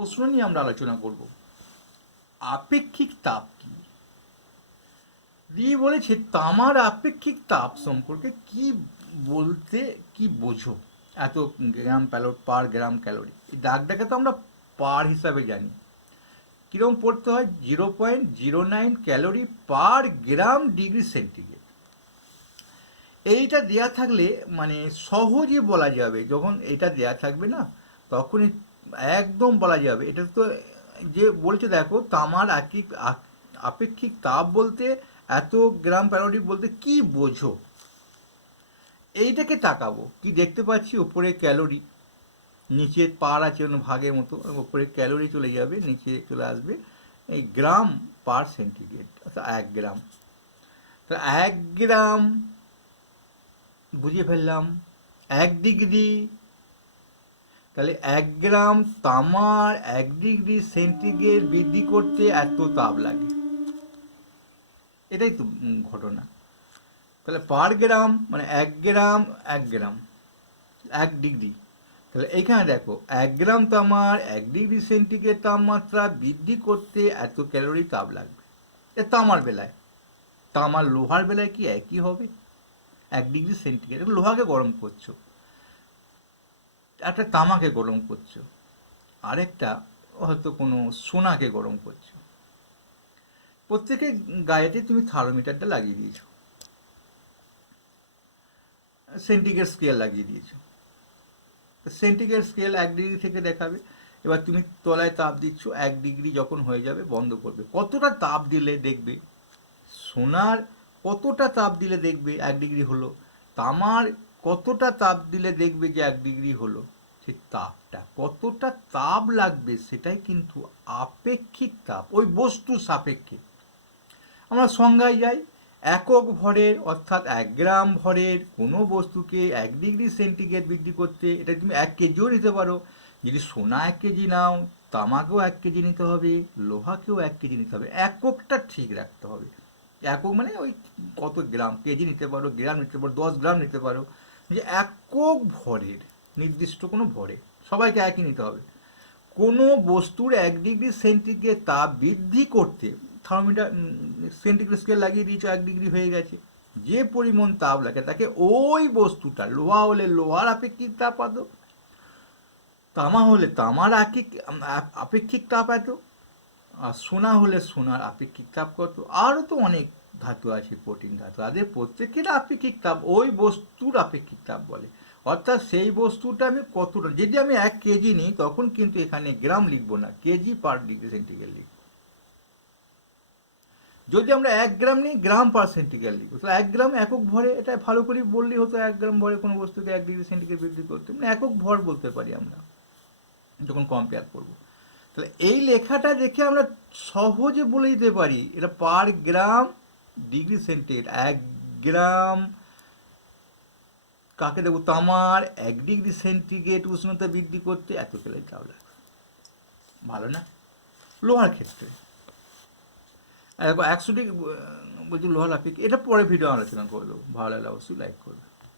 প্রশ্ন নিয়ে আমরা আলোচনা করব। আপেক্ষিক তাপ কি? দিয়ে বলেছে, তামার আপেক্ষিক তাপ সম্পর্কে কি বলতে, কি বোঝো? এত গ্রাম প্যালো পার গ্রাম ক্যালোরি। এই দাগটাকে তো আমরা পার হিসাবে জানি। কীরকম পড়তে হয়? Zero point zero nine calorie per gram degree centigrade. এইটা দেয়া থাকলে মানে সহজে বলা যাবে, যখন এটা দেয়া থাকবে না, তখনই একদম বলা যাবে। এটা তো যে বলছে, দেখো, তামার আকিক আক- আপেক্ষিক তাপ বলতে, এত গ্রাম প্যালোরি বলতে কি বোঝো? এইটাকে তাকাবো। কি দেখতে পাচ্ছি? ওপরে ক্যালোরি নিচে পার আছে ভাগের মতো। ওপরে ক্যালোরি চলে যাবে, নিচে চলে আসবে। এই গ্রাম পার সেন্টিগ্রেড, অর্থাৎ এক গ্রাম। তো এক গ্রাম, বুঝিয়ে ফেললাম, এক ডিগ্রি তাহলে এক গ্রাম তামার এক ডিগ্রি সেন্টিগ্রেড বৃদ্ধি করতে এত তাপ লাগে। এটাই তো ঘটনা। তাহলে পার গ্রাম মানে এক গ্রাম এক গ্রাম, এক ডিগ্রি। তাহলে এইখানে দেখো, এক গ্রাম তামার এক ডিগ্রি সেন্টিগ্রেড তাপমাত্রা বৃদ্ধি করতে এত ক্যালোরি তাপ লাগবে। এ তামার বেলায়। তামার লোহার বেলায় কি একই হবে? এক ডিগ্রি সেন্টিগ্রেড। লোহাকে গরম করছ। একটা তামাকে গরম করছ। আরেকটা হয়তো কোনো সোনাকে গরম করছ। প্রত্যেকে গায়েতে তুমি থার্মোমিটারটা লাগিয়ে দিয়েছ। সেন্টিগ্রেড স্কেল লাগিয়ে দিয়েছ। সেন্টিগ্রেড স্কেল এক ডিগ্রি থেকে দেখাবে। এবার তুমি তলায় তাপ দিচ্ছ, এক ডিগ্রি যখন হয়ে যাবে বন্ধ করবে। কতটা তাপ দিলে দেখবে? সোনার কতটা তাপ দিলে দেখবে? এক ডিগ্রি হলো। তামার কতটা তাপ দিলে দেখবে যে এক ডিগ্রি হলো? সেই তাপটা কতটা তাপ লাগবে সেটাই কিন্তু আপেক্ষিক তাপ, ওই বস্তু সাপেক্ষে। আমরা সংজ্ঞায় যাই, একক ভরের অর্থাৎ এক গ্রাম ভরের কোনো বস্তুকে এক ডিগ্রি সেন্টিগ্রেড বৃদ্ধি করতে, এটা তুমি এক কেজিও নিতে পারো। যদি সোনা এক কেজি নাও, তামাকেও এক কেজি নিতে হবে, লোহাকেও এক কেজি নিতে হবে, এককটা ঠিক রাখতে হবে। একক মানে ওই কত গ্রাম, কেজি নিতে পারো, গ্রাম নিতে পারো, দশ গ্রাম নিতে পারো। যে একক ভরের, নির্দিষ্ট কোনো ভরে, সবাইকে একই নিতে হবে। কোনো বস্তুর এক ডিগ্রি সেন্টিগ্রেড তাপ বৃদ্ধি করতে থার্মোমিটার সেন্টিগ্রেড স্কেল লাগিয়ে দিয়েছ, এক ডিগ্রি হয়ে গেছে। যে পরিমাণ তাপ লাগে, তাকে ওই বস্তুটা, লোহা হলে লোহার আপেক্ষিক তাপ এত তামা হলে তামার আকিক আপেক্ষিক তাপ এত আর সোনা হলে সোনার আপেক্ষিক তাপ কত? আরও তো অনেক ধাতু আছে, প্রোটিন ধাতু। তাদের প্রত্যেকের আপেক্ষিক তাপ, ওই বস্তুর আপেক্ষিক তাপ বলে। অর্থাৎ সেই বস্তুটা আমি কতটা, যদি আমি এক কেজি নিই, তখন কিন্তু এখানে গ্রাম লিখব না, কেজি পার ডিগ্রি সেন্টিগ্রেড লিখব। যদি আমরা এক গ্রাম নিই, গ্রাম পার সেন্টিগ্রেড লিখব। তাহলে এক গ্রাম একক ভরে, এটা ভালো করে বললেই হতো, এক গ্রাম ভরে কোনো বস্তুকে এক ডিগ্রি সেন্টিগ্রেড বৃদ্ধি করতে মানে একক ভর বলতে পারি আমরা, যখন কম্পেয়ার করব। তাহলে এই লেখাটা দেখে আমরা সহজে বলে দিতে পারি, এটা পার গ্রাম ডিগ্রি সেন্টিগ্রেড, এক গ্রাম, কাকে দেবো? তামার এক ডিগ্রি সেন্টিগ্রেড উষ্ণতা বৃদ্ধি করতে এত কেলাই তাও লাগবে। ভালো না? লোহার ক্ষেত্রে। একশো ডিগ্রি, বলছি লোহার আপেক্ষিক এটা পরে ভিডিও আলোচনা করব। ভালো লাগলে অবশ্যই লাইক করবে।